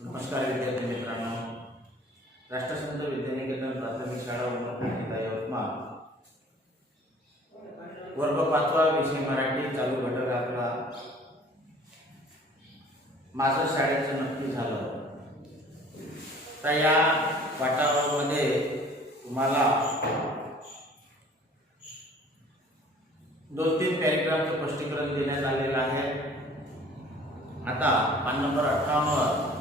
नमस्कार विद्यार्थी मित्रांनो. राष्ट्रसंत विद्यानिकेतन प्राथमिक शाळा उन्नत यवतमाळ. वर्ग पाचवा विषय मराठी चालू घटक आपला. माझं शाळेचं नक्की झालं. तर या पाठामध्ये तुम्हाला दोन तीन पॅरेग्राफचं स्पष्टीकरण देण्यात आलेलं आहे. आता पान नंबर अठ्ठावन्नवर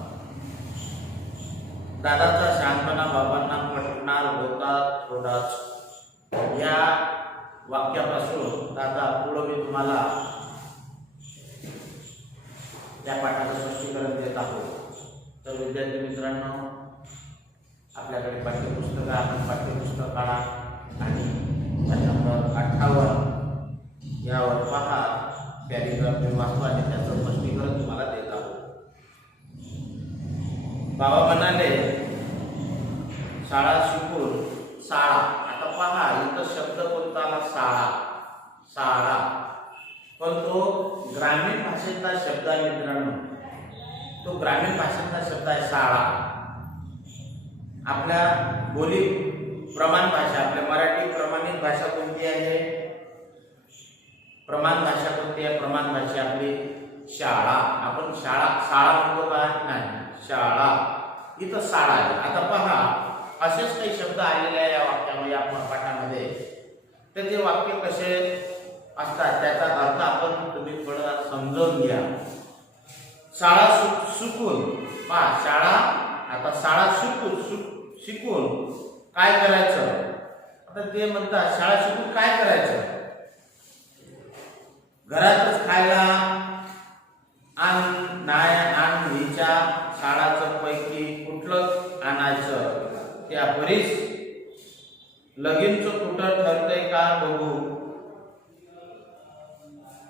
दादाचा शहाणपणा बाबांना पटणार होता थोडाच. या वाक्यापासून दादा पुढं मी तुम्हाला त्या पाठाचं स्पष्टीकरण देत आहोत. तर विद्यार्थी मित्रांनो आपल्याकडे पाठ्यपुस्तकं आपण पाठ्यपुस्तक काढा आणि पान नंबर अठ्ठावन्न यावर पहा. पॅरेग्राफ मी वाचतो आणि त्याचं स्पष्टीकरण तुम्हाला देत आहोत. बाबा म्हणाले शाळा शिकून शाळा. आता पहा इथं शब्द कोणता? आला शाळा. शाळा. पण तो ग्रामीण भाषेतला शब्द आहे मित्रांनो. तो ग्रामीण भाषेतला शब्द आहे शाळा. आपल्या बोली प्रमाण भाषा आपल्या मराठी प्रमाणित भाषा कोणती आहे? प्रमाण भाषा कोणती आहे? प्रमाण भाषा आपली शाळा. आपण शाळा शाळा म्हणतो का? नाही शाळा. इथं शाळा आहे. आता पहा असेच काही शब्द आलेले आहे या वाक्यामध्ये या पाठामध्ये तर ते वाक्य कसे असतात त्याचा अर्थ आपण तुम्ही थोडा समजून घ्या. शाळा सुकून पा शाळा आता शाळा शिकून शिकून काय करायचं? आता ते म्हणतात शाळा शिकून काय करायचं? घरातच खायला आणि नाया लगीनचं कुठं ठरतंय का बघू?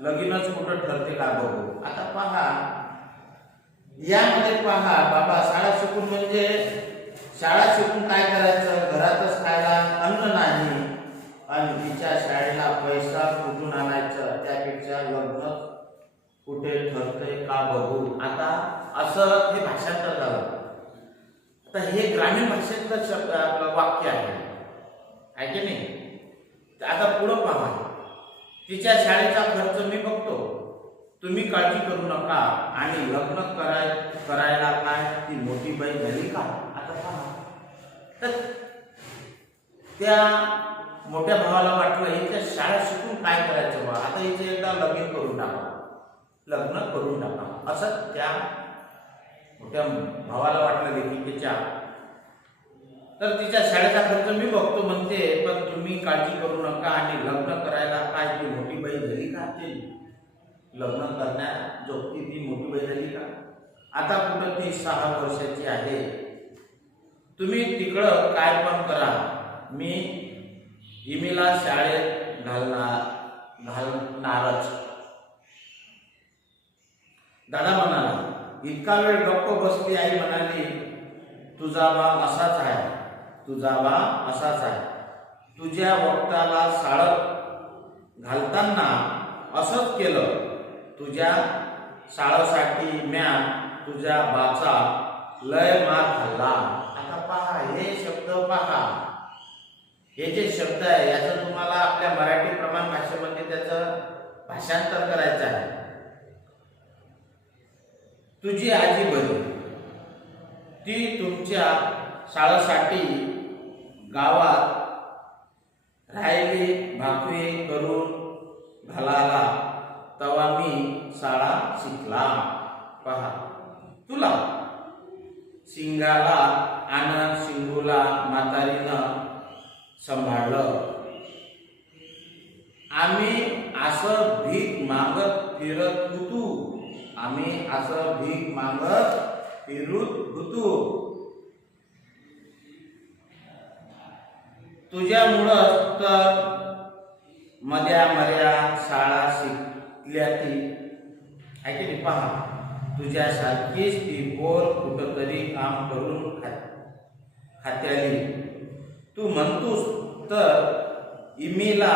लगीनच कुठं ठरते का बघू? आता पहा. यामध्ये पहा बाबा शाळा शिकून म्हणजे शाळा शिकून काय करायचं? घरातच खायला अन्न नाही. आणि तिच्या शाळेला पैसा कुठून आणायचं? त्यापेक्षा लग्न कुठे ठरतंय का बघू? आता असं हे भाषांतर झालं. आता हे ग्रामीण भाषेतलं शब्द आपलं वाक्य आहे. आहे की नाही? तर आता पुढं पहा तिच्या शाळेचा खर्च मी बघतो. तुम्ही काळजी करू नका आणि लग्न कराय करायला काय? ती मोठी बाई झाली का? आता पहा. तर त्या मोठ्या भावाला वाटलं हिच्या शाळा शिकून काय करायचं बा आता हिचं एकदा लगीन करून टाका. लग्न करून टाका. असं त्या मोठ्या भावाला वाटलं लेखिकेच्या तर तिच्या शाळेचा खर्च मी बघतो म्हणते पण तुम्ही काळजी करू नका आणि लग्न करायला काय ती मोठी बाई झाली का ते लग्न करण्या जोगती ती मोठी बाई झाली का? आता कुठं ती सहा वर्षाची आहे? तुम्ही तिकडं काय पण करा. मी इमीला शाळेत घालणार घालणारच. दादा म्हणाला इतका वेळ गप्प बसली आई म्हणाली तुझा बा असाच आहे. तुझा बा असाच आहे. तुझ्या वक्ताला साळत घालताना असंच केलं. तुझ्या साळसाठी म्या तुझ्या बाचा लय मार खाल्ला. आता पहा हे शब्द पहा. हे जे शब्द आहे याचं तुम्हाला आपल्या मराठी प्रमाण भाषेमध्ये त्याचं भाषांतर करायचं आहे. तुझी आजी बरी ती तुमच्या शाळेसाठी गावात राहिली भाकरी करून घालाला तवा मी शाळा शिकला. पहा तुला शिंगाला आनंद शिंगूला म्हातारीनं सांभाळलं. आम्ही असं भीक मागत फिरत होतो. आम्ही असं भीक मागत फिरत होतो. तुझ्यामुळं तर मध्या मर्या शाळा शिकल्या ती आहे की नाही? पहा तुझ्यासारखीच ती पोर कुठंतरी काम करून खा खात्याली. तू म्हणतोस तर इमीला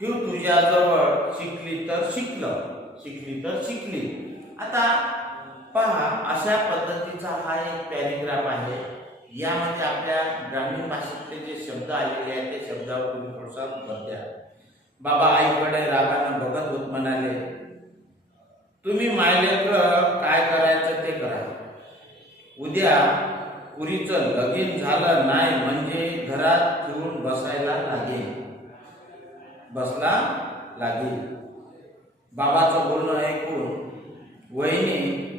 ठेव तुझ्याजवळ शिकली तर शिकलं शिकली तर शिकली. आता पहा अशा पद्धतीचा हा एक पॅरेग्राफ आहे. यामध्ये आपल्या ग्रामीण भाषेतले जे शब्द आलेले आहेत ते शब्दावर तुम्ही थोडसा भर द्या. बाबा आईकडे रागानं बघत होत म्हणाले तुम्ही मायलेक काय करायचं ते करा. उद्या पुरीचं लगीन झालं नाही म्हणजे घरात ठेवून बसायला लागेल. बसला लागेल. बाबाचं बोलणं ऐकून वहिनी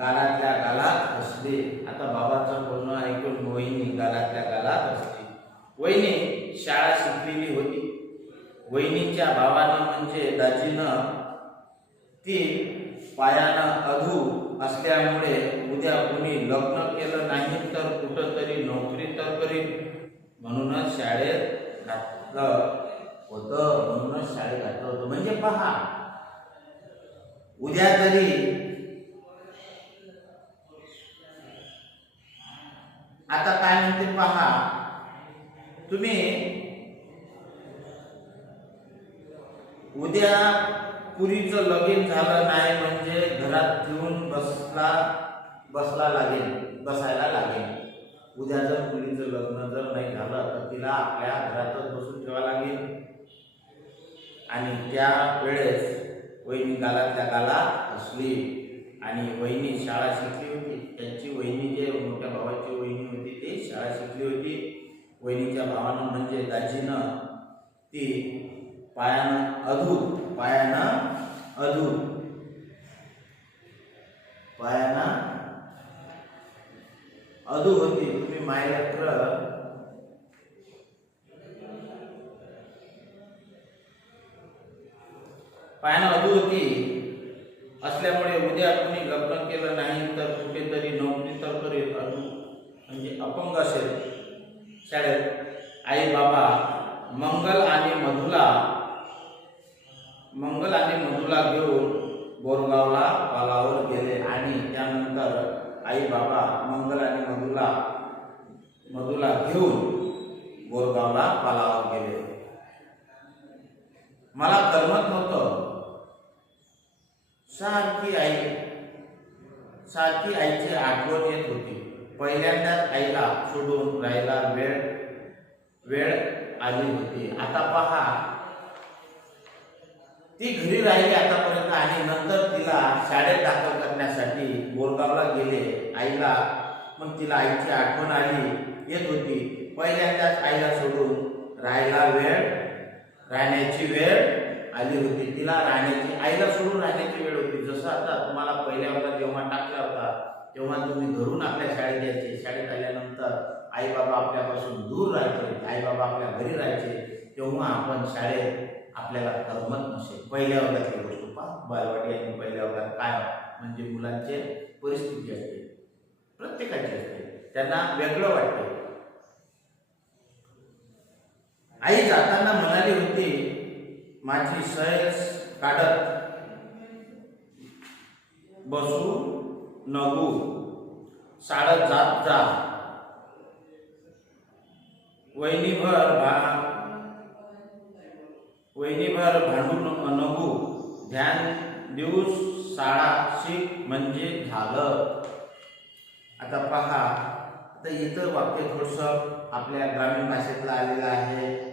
गालातल्या गालात असले आता बाबाचं बोलणं ऐकून वहिनी गालातल्या गालात असली वहिनी शाळा शिकलेली होती. वहिनीच्या भावानं म्हणजे दाजीनं ती पायानं अधू असल्यामुळे उद्या कोणी लग्न केलं नाही तर कुठंतरी नोकरी तर करील म्हणूनच शाळेत घातलं होतं. म्हणूनच शाळेत घातलं होतं. म्हणजे पहा उद्या तरी आता काय म्हणते पहा. तुम्ही उद्या पुरीचं लगीन झालं नाही म्हणजे घरात ठेवून बसला बसला लागेल बसायला लागेल. उद्या जर पुरीचं लग्न जर नाही झालं तर तिला आपल्या घरातच बसून ठेवा लागेल. आणि त्या वेळेस वहिनी गालातल्या गाला असली आणि वहिनी शाळा शिकली होती. त्यांची वहिनी जे मोठ्या भावाची होती शाळा शिकली होती. वहिनीच्या भावानं म्हणजे दाजीनं ती पायानं अधू पायानं अधू पायानं अधू होती. तुम्ही मायलेकर पायानं अधू होती असल्यामुळे उद्या कोणी लग्न केलं नाही तर कुठेतरी नोकरी तर करेल अधू म्हणजे अपंग असेल. शाळेत आई बाबा मंगल आणि मधुला मंगल आणि मधुला घेऊन बोरगावला पालावर गेले आणि त्यानंतर आई बाबा मंगल आणि मधुला मधुला घेऊन बोरगावला पालावर गेले. मला करमत नव्हतं. सारखी आई सारखी आईची आठवण येत होती. पहिल्यांदाच आईला सोडून राहायला वेळ वेळ आली होती. आता पहा ती घरी राहिली आतापर्यंत आणि नंतर तिला शाळेत दाखल करण्यासाठी बोरगावला गेले. आईला मग तिला आईची आठवण आली येत होती. पहिल्यांदाच आईला सोडून राहायला वेळ राहण्याची वेळ आली होती. तिला राहण्याची आईला सोडून राहण्याची वेळ होती. जसं आता तुम्हाला पहिल्या वेळेला जेव्हा टाकला होता तेव्हा तुम्ही घरून आपल्या शाळेत यायचे. शाळेत आल्यानंतर आई बाबा आपल्यापासून दूर राहायचे. आई बाबा आपल्या घरी राहायचे. तेव्हा आपण शाळेत आपल्याला करमत नसे. पहिल्या वर्गातली गोष्ट पहा. बालवाडी आणि पहिल्या वर्गात काय म्हणजे मुलांचे परिस्थिती असते. प्रत्येकाची असते. त्यांना वेगळं वाटते. आई जाताना म्हणाली होती माझी सहज काढत बसू नगू साळत जात जा. वहिनीभर भा वहिनीभर भांडू न- ध्यान दिवस साळा शिक म्हणजे झालं. आता पहा आता इतर वाक्य थोडस आपल्या ग्रामीण भाषेतलं आलेलं आहे.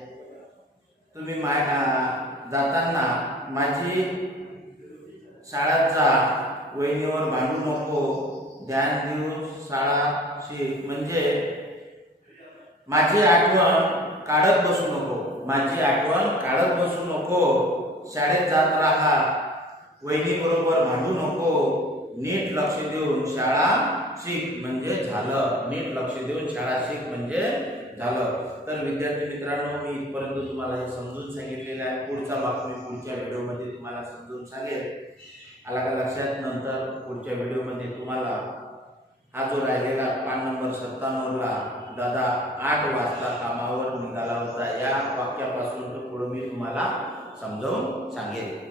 तुम्ही मा जाताना माझी शाळेत जा. वहिनीवर भांडू नको. ध्यान देऊ शाळा शिक म्हणजे माझी आठवण काढत बसू नको. माझी आठवण काढत बसू नको. शाळेत जात राहा. वहिनीबरोबर मांडू भांडू नको. नीट लक्ष देऊन शाळा शिक. म्हणजे झालं. नीट लक्ष देऊन शाळा शिक. म्हणजे झालं. तर विद्यार्थी मित्रांनो मी इथपर्यंत तुम्हाला हे समजून सांगितलेलं आहे. पुढचा भाग मी पुढच्या व्हिडिओमध्ये तुम्हाला समजून सांगेल आला का लक्षात? नंतर पुढच्या व्हिडिओमध्ये तुम्हाला हा जो राहिलेला पान नंबर सत्तावन्नला दादा आठ वाजता कामावर निघाला होता. या वाक्यापासून तो पुढे मी तुम्हाला समजावून सांगेल